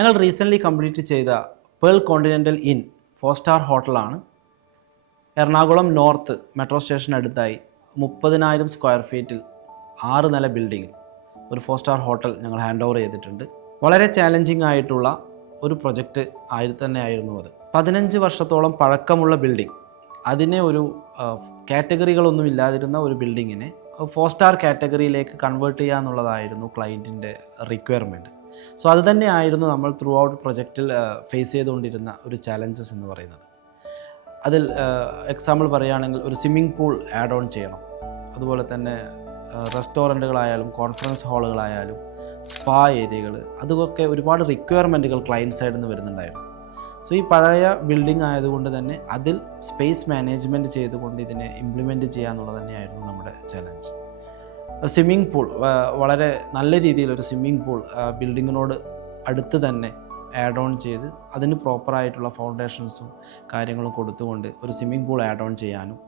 ഞങ്ങൾ recently complete ചെയ്ത pearl continental in 4-സ്റ്റാർ ഹോട്ടലാണ്. എറണാകുളം നോർത്ത് മെട്രോ സ്റ്റേഷൻ അടുത്തായി 30,000 സ്ക്വയർ ഫീറ്റിൽ 6 നില ബിൽഡിങ്ങിൽ ഒരു 4-സ്റ്റാർ ഹോട്ടൽ ഞങ്ങൾ ഹാൻഡ് ഓവർ ചെയ്തിട്ടുണ്ട്. വളരെ ചാലഞ്ചിങ് ആയിട്ടുള്ള ഒരു പ്രൊജക്റ്റ് തന്നെയായിരുന്നു അത്. 15 വർഷത്തോളം പഴക്കമുള്ള ബിൽഡിംഗ്, അതിനെ ഒരു കാറ്റഗറികളൊന്നും ഇല്ലാതിരുന്ന ഒരു ബിൽഡിങ്ങിനെ 4-സ്റ്റാർ കാറ്റഗറിയിലേക്ക് കൺവേർട്ട് ചെയ്യുക എന്നുള്ളതായിരുന്നു ക്ലയൻറ്റിൻ്റെ റിക്വയർമെൻറ്റ്. സോ അത് തന്നെയായിരുന്നു നമ്മൾ ത്രൂ ഔട്ട് പ്രൊജക്റ്റിൽ ഫേസ് ചെയ്തുകൊണ്ടിരുന്ന ഒരു ചാലഞ്ചസ് എന്ന് പറയുന്നത്. അതിൽ എക്സാമ്പിൾ പറയുകയാണെങ്കിൽ ഒരു സ്വിമ്മിംഗ് പൂൾ ആഡ് ഓൺ ചെയ്യണം. അതുപോലെ തന്നെ റെസ്റ്റോറൻറ്റുകളായാലും കോൺഫറൻസ് ഹാളുകളായാലും സ്പാ ഏരിയകൾ, അതൊക്കെ ഒരുപാട് റിക്വയർമെൻറ്റുകൾ ക്ലയൻറ്റ് സൈഡിൽ നിന്ന് വരുന്നുണ്ടായിരുന്നു. സോ ഈ പഴയ ബിൽഡിംഗ് ആയതുകൊണ്ട് തന്നെ അതിൽ സ്പേസ് മാനേജ്മെൻറ്റ് ചെയ്തുകൊണ്ട് ഇതിനെ ഇംപ്ലിമെൻറ്റ് ചെയ്യുക എന്നുള്ളത് തന്നെയായിരുന്നു നമ്മുടെ ചാലഞ്ച്. സ്വിമ്മിംഗ് പൂൾ, വളരെ നല്ല രീതിയിലൊരു സ്വിമ്മിംഗ് പൂൾ ബിൽഡിങ്ങിനോട് അടുത്ത് തന്നെ ആഡ് ഓൺ ചെയ്ത് അതിന് പ്രോപ്പറായിട്ടുള്ള ഫൗണ്ടേഷൻസും കാര്യങ്ങളും കൊടുത്തുകൊണ്ട് ഒരു സ്വിമ്മിംഗ് പൂൾ ആഡ് ഓൺ ചെയ്യാനും,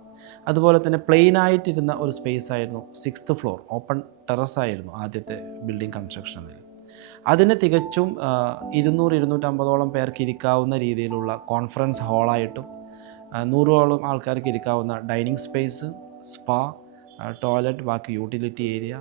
അതുപോലെ തന്നെ പ്ലെയിൻ ആയിട്ടിരുന്ന ഒരു സ്പേസ് ആയിരുന്നു 6th ഫ്ലോർ, ഓപ്പൺ ടെറസ് ആയിരുന്നു ആദ്യത്തെ ബിൽഡിംഗ് കൺസ്ട്രക്ഷനിൽ. അതിന് തികച്ചും 200-250ഓളം പേർക്ക് ഇരിക്കാവുന്ന രീതിയിലുള്ള കോൺഫറൻസ് ഹാളായിട്ടും 100ഓളം ആൾക്കാർക്ക് ഇരിക്കാവുന്ന ഡൈനിങ് സ്പേസ്, സ്പാ, ടോയ്ലറ്റ്, ബാക്കി യൂട്ടിലിറ്റി ഏരിയ,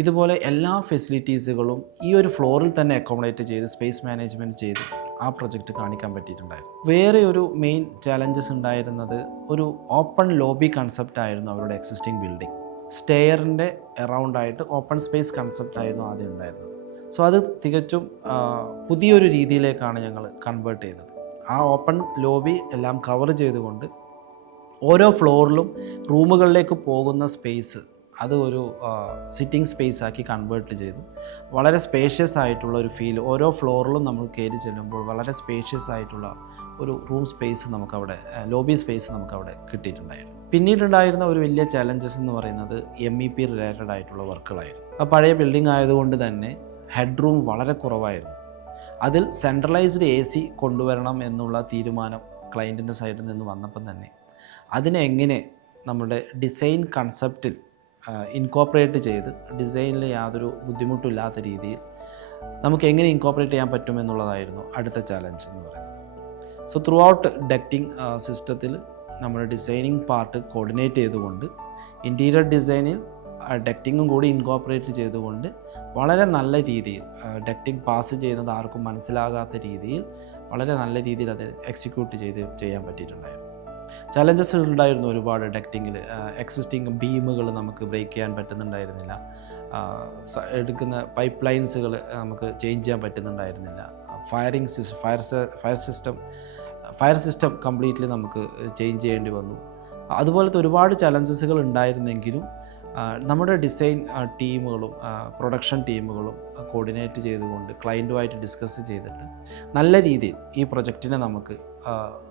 ഇതുപോലെ എല്ലാ ഫെസിലിറ്റീസുകളും ഈ ഒരു ഫ്ലോറിൽ തന്നെ അക്കോമഡേറ്റ് ചെയ്ത് സ്പേസ് മാനേജ്മെൻറ്റ് ചെയ്ത് ആ പ്രൊജക്റ്റ് കാണിക്കാൻ പറ്റിയിട്ടുണ്ടായിരുന്നു. വേറെ ഒരു മെയിൻ ചാലഞ്ചസ് ഉണ്ടായിരുന്നത് ഒരു ഓപ്പൺ ലോബി കൺസെപ്റ്റ് ആയിരുന്നു അവരുടെ എക്സിസ്റ്റിംഗ് ബിൽഡിംഗ്. സ്റ്റെയറിൻ്റെ അറൗണ്ടായിട്ട് ഓപ്പൺ സ്പേസ് കൺസെപ്റ്റ് ആയിരുന്നു ആദ്യം ഉണ്ടായിരുന്നത്. സോ അത് തികച്ചും പുതിയൊരു രീതിയിലേക്കാണ് ഞങ്ങൾ കൺവേർട്ട് ചെയ്തത്. ആ ഓപ്പൺ ലോബി എല്ലാം കവർ ചെയ്തുകൊണ്ട് ഓരോ ഫ്ലോറിലും റൂമുകളിലേക്ക് പോകുന്ന സ്പേസ് അത് ഒരു സിറ്റിംഗ് സ്പേസ് ആക്കി കൺവേർട്ട് ചെയ്തു. വളരെ സ്പേഷ്യസ് ആയിട്ടുള്ള ഒരു ഫീൽ, ഓരോ ഫ്ലോറിലും നമ്മൾ കയറി ചെല്ലുമ്പോൾ വളരെ സ്പേഷ്യസ് ആയിട്ടുള്ള ഒരു റൂം സ്പേസ് നമുക്കവിടെ, ലോബി സ്പേസ് നമുക്കവിടെ കിട്ടിയിട്ടുണ്ടായിരുന്നു. പിന്നീടുണ്ടായിരുന്ന ഒരു വലിയ ചാലഞ്ചസ് എന്ന് പറയുന്നത് MEP റിലേറ്റഡ് ആയിട്ടുള്ള വർക്കുകളായിരുന്നു. ആ പഴയ ബിൽഡിംഗ് ആയതുകൊണ്ട് തന്നെ ഹെഡ് റൂം വളരെ കുറവായിരുന്നു. അതിൽ സെൻട്രലൈസ്ഡ് AC കൊണ്ടുവരണം എന്നുള്ള തീരുമാനം ക്ലയൻറ്റിൻ്റെ സൈഡിൽ നിന്ന് വന്നപ്പം തന്നെ അതിനെ എങ്ങനെ നമ്മുടെ ഡിസൈൻ കൺസെപ്റ്റിൽ ഇൻകോപ്പറേറ്റ് ചെയ്ത് ഡിസൈനിൽ യാതൊരു ബുദ്ധിമുട്ടില്ലാത്ത രീതിയിൽ നമുക്ക് എങ്ങനെ ഇൻകോപ്പറേറ്റ് ചെയ്യാൻ പറ്റുമെന്നുള്ളതായിരുന്നു അടുത്ത ചാലഞ്ച് എന്ന് പറയുന്നത്. സോ ത്രൂ ഔട്ട് ഡക്റ്റിംഗ് സിസ്റ്റത്തിൽ നമ്മൾ ഡിസൈനിങ് പാർട്ട് കോർഡിനേറ്റ് ചെയ്തുകൊണ്ട് ഇൻറ്റീരിയർ ഡിസൈനിൽ ഡക്റ്റിങ്ങും കൂടി ഇൻകോപ്പറേറ്റ് ചെയ്തുകൊണ്ട് വളരെ നല്ല രീതിയിൽ ഡക്റ്റിംഗ് പാസ് ചെയ്യുന്നത് ആർക്കും മനസ്സിലാകാത്ത രീതിയിൽ വളരെ നല്ല രീതിയിൽ അത് എക്സിക്യൂട്ട് ചെയ്യാൻ പറ്റിയിട്ടുണ്ടായിരുന്നു. ചാലഞ്ചസ് ഉണ്ടായിരുന്നു ഒരുപാട്. ഡക്റ്റിങ്ങിൽ എക്സിസ്റ്റിംഗ് ബീമുകൾ നമുക്ക് ബ്രേക്ക് ചെയ്യാൻ പറ്റുന്നുണ്ടായിരുന്നില്ല, എടുക്കുന്ന പൈപ്പ് ലൈൻസുകൾ നമുക്ക് ചേഞ്ച് ചെയ്യാൻ പറ്റുന്നുണ്ടായിരുന്നില്ല, ഫയർ സിസ്റ്റം കംപ്ലീറ്റ്ലി നമുക്ക് ചേഞ്ച് ചെയ്യേണ്ടി വന്നു. അതുപോലത്തെ ഒരുപാട് ചലഞ്ചസുകൾ ഉണ്ടായിരുന്നെങ്കിലും നമ്മുടെ ഡിസൈൻ ടീമുകളും പ്രൊഡക്ഷൻ ടീമുകളും കോർഡിനേറ്റ് ചെയ്തുകൊണ്ട് ക്ലയൻറ്റുമായിട്ട് ഡിസ്കസ് ചെയ്തിട്ട് നല്ല രീതിയിൽ ഈ പ്രൊജക്റ്റിനെ നമുക്ക്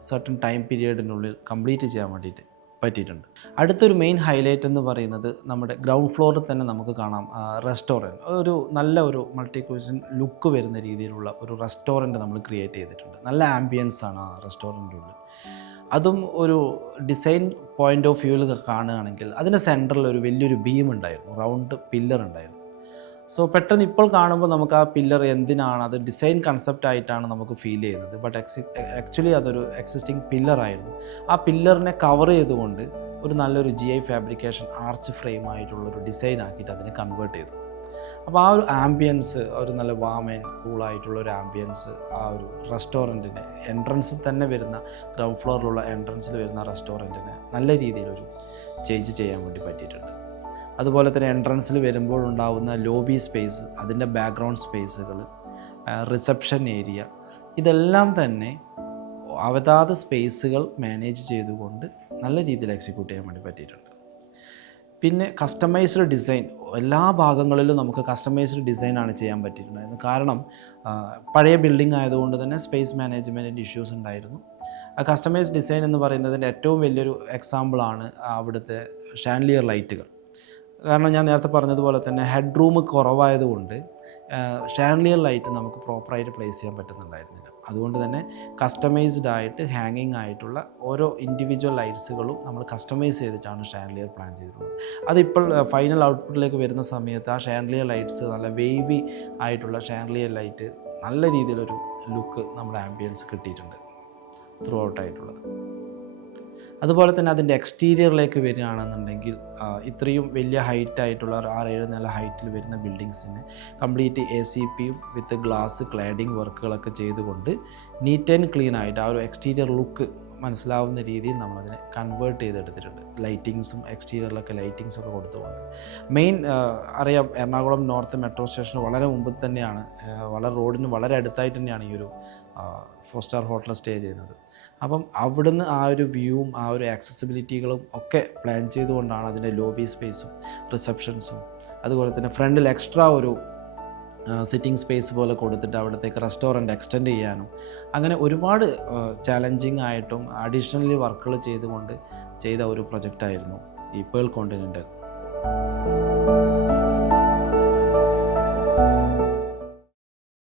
സർട്ടൻ ടൈം പീരിയഡിനുള്ളിൽ കംപ്ലീറ്റ് ചെയ്യാൻ വേണ്ടിയിട്ട് പറ്റിയിട്ടുണ്ട്. അടുത്തൊരു മെയിൻ ഹൈലൈറ്റ് എന്ന് പറയുന്നത് നമ്മുടെ ഗ്രൗണ്ട് ഫ്ലോറിൽ തന്നെ നമുക്ക് കാണാം റെസ്റ്റോറൻറ്റ്. ഒരു നല്ല ഒരു മൾട്ടി ക്യൂസിൻ ലുക്ക് വരുന്ന രീതിയിലുള്ള ഒരു റെസ്റ്റോറൻറ്റ് നമ്മൾ ക്രിയേറ്റ് ചെയ്തിട്ടുണ്ട്. നല്ല ആംബിയൻസ് ആണ് ആ റെസ്റ്റോറൻറ്റിനുള്ളിൽ. അതും ഒരു ഡിസൈൻ പോയിൻ്റ് ഓഫ് വ്യൂവിൽ കാണുകയാണെങ്കിൽ അതിൻ്റെ സെൻറ്ററിൽ ഒരു വലിയൊരു ബീം ഉണ്ടായിരുന്നു, റൗണ്ട് പില്ലർ ഉണ്ടായിരുന്നു. സോ പെട്ടെന്ന് ഇപ്പോൾ കാണുമ്പോൾ നമുക്ക് ആ പില്ലർ എന്തിനാണ്, അത് ഡിസൈൻ കൺസെപ്റ്റ് ആയിട്ടാണ് നമുക്ക് ഫീൽ ചെയ്യുന്നത്. ബട്ട് ആക്ച്വലി അതൊരു എക്സിസ്റ്റിംഗ് പില്ലറായിരുന്നു. ആ പില്ലറിനെ കവർ ചെയ്തുകൊണ്ട് ഒരു നല്ലൊരു GI ഫാബ്രിക്കേഷൻ ആർച്ച് ഫ്രെയിം ആയിട്ടുള്ളൊരു ഡിസൈൻ ആക്കിയിട്ട് അതിനെ കൺവേർട്ട് ചെയ്തു. അപ്പോൾ ആ ഒരു ആംബിയൻസ്, ഒരു നല്ല വാം ആൻഡ് കൂളായിട്ടുള്ള ഒരു ആംബിയൻസ് ആ ഒരു റെസ്റ്റോറൻറ്റിന് എൻട്രൻസിൽ തന്നെ വരുന്ന, ഗ്രൗണ്ട് ഫ്ലോറിലുള്ള എൻട്രൻസിൽ വരുന്ന റെസ്റ്റോറൻറ്റിന് നല്ല രീതിയിലൊരു ചേഞ്ച് ചെയ്യാൻ വേണ്ടി പറ്റിയിട്ടുണ്ട്. അതുപോലെ തന്നെ എൻട്രൻസിൽ വരുമ്പോഴുണ്ടാകുന്ന ലോബി സ്പേസ്, അതിൻ്റെ ബാക്ക്ഗ്രൗണ്ട് സ്പേസുകൾ, റിസപ്ഷൻ ഏരിയ, ഇതെല്ലാം തന്നെ അവതാത് സ്പേസുകൾ മാനേജ് ചെയ്തുകൊണ്ട് നല്ല രീതിയിൽ എക്സിക്യൂട്ട് ചെയ്യാൻ വേണ്ടി പറ്റിയിട്ടുണ്ട്. പിന്നെ കസ്റ്റമൈസ്ഡ് ഡിസൈൻ, എല്ലാ ഭാഗങ്ങളിലും നമുക്ക് കസ്റ്റമൈസ്ഡ് ഡിസൈനാണ് ചെയ്യാൻ പറ്റിയിട്ടുണ്ടായിരുന്നത്. കാരണം പഴയ ബിൽഡിംഗ് ആയതുകൊണ്ട് തന്നെ സ്പേസ് മാനേജ്മെൻറ്റിൻ്റെ ഇഷ്യൂസ് ഉണ്ടായിരുന്നു. കസ്റ്റമൈസ്ഡ് ഡിസൈൻ എന്ന് പറയുന്നതിൻ്റെ ഏറ്റവും വലിയൊരു എക്സാമ്പിളാണ് അവിടുത്തെ ഷാൻലിയർ ലൈറ്റുകൾ. കാരണം ഞാൻ നേരത്തെ പറഞ്ഞതുപോലെ തന്നെ ഹെഡ് റൂം കുറവായതുകൊണ്ട് ഷാൻലിയർ ലൈറ്റ് നമുക്ക് പ്രോപ്പറായിട്ട് പ്ലേസ് ചെയ്യാൻ പറ്റുന്നുണ്ടായിരുന്നില്ല. അതുകൊണ്ട് തന്നെ കസ്റ്റമൈസ്ഡ് ആയിട്ട് ഹാങ്ങിങ് ആയിട്ടുള്ള ഓരോ ഇൻഡിവിജ്വൽ ലൈറ്റ്സുകളും നമ്മൾ കസ്റ്റമൈസ് ചെയ്തിട്ടാണ് ഷാൻലിയർ പ്ലാൻ ചെയ്തിട്ടുള്ളത്. അതിപ്പോൾ ഫൈനൽ ഔട്ട്പുട്ടിലേക്ക് വരുന്ന സമയത്ത് ആ ഷാൻലിയർ ലൈറ്റ്സ് നല്ല വേവി ആയിട്ടുള്ള ഷാൻലിയർ ലൈറ്റ് നല്ല രീതിയിലൊരു ലുക്ക് നമ്മുടെ ആംബിയൻസ് കിട്ടിയിട്ടുണ്ട് ത്രൂ ഔട്ടായിട്ടുള്ളത്. അതുപോലെ തന്നെ അതിൻ്റെ എക്സ്റ്റീരിയറിലേക്ക് വരികയാണെന്നുണ്ടെങ്കിൽ ഇത്രയും വലിയ ഹൈറ്റായിട്ടുള്ള ഒരു 6-7 നില ഹൈറ്റിൽ വരുന്ന ബിൽഡിങ്സിന് കംപ്ലീറ്റ് ACPയും വിത്ത് ഗ്ലാസ് ക്ലാഡിങ് വർക്കുകളൊക്കെ ചെയ്തുകൊണ്ട് നീറ്റ് ആൻഡ് ക്ലീൻ ആയിട്ട് ആ ഒരു എക്സ്റ്റീരിയർ ലുക്ക് മനസ്സിലാവുന്ന രീതിയിൽ നമ്മളതിനെ കൺവേർട്ട് ചെയ്തെടുത്തിട്ടുണ്ട്. ലൈറ്റിങ്സും എക്സ്റ്റീരിയറിലൊക്കെ ലൈറ്റിങ്സൊക്കെ കൊടുത്തുകൊണ്ട് മെയിൻ അറിയാം, എറണാകുളം നോർത്ത് മെട്രോ സ്റ്റേഷൻ വളരെ മുമ്പ് തന്നെയാണ്, വളരെ റോഡിന് വളരെ അടുത്തായിട്ട് തന്നെയാണ് ഈ ഒരു 4 സ്റ്റാർ ഹോട്ടൽ സ്റ്റേ ചെയ്യുന്നത്. അപ്പം അവിടുന്ന് ആ ഒരു വ്യൂവും ആ ഒരു ആക്സസിബിലിറ്റികളും ഒക്കെ പ്ലാൻ ചെയ്തുകൊണ്ടാണ് അതിൻ്റെ ലോബി സ്പേസും റിസപ്ഷൻസും അതുപോലെ തന്നെ ഫ്രണ്ടിൽ എക്സ്ട്രാ ഒരു സിറ്റിംഗ് സ്പേസ് പോലെ കൊടുത്തിട്ട് അവിടത്തേക്ക് റെസ്റ്റോറൻറ്റ് എക്സ്റ്റെൻഡ് ചെയ്യാനും അങ്ങനെ ഒരുപാട് ചാലഞ്ചിങ് ആയിട്ടും അഡീഷണലി വർക്കുകൾ ചെയ്തുകൊണ്ട് ചെയ്ത ഒരു പ്രൊജക്റ്റായിരുന്നു ഈ പേൾ കോണ്ടിനെൻ്റൽ.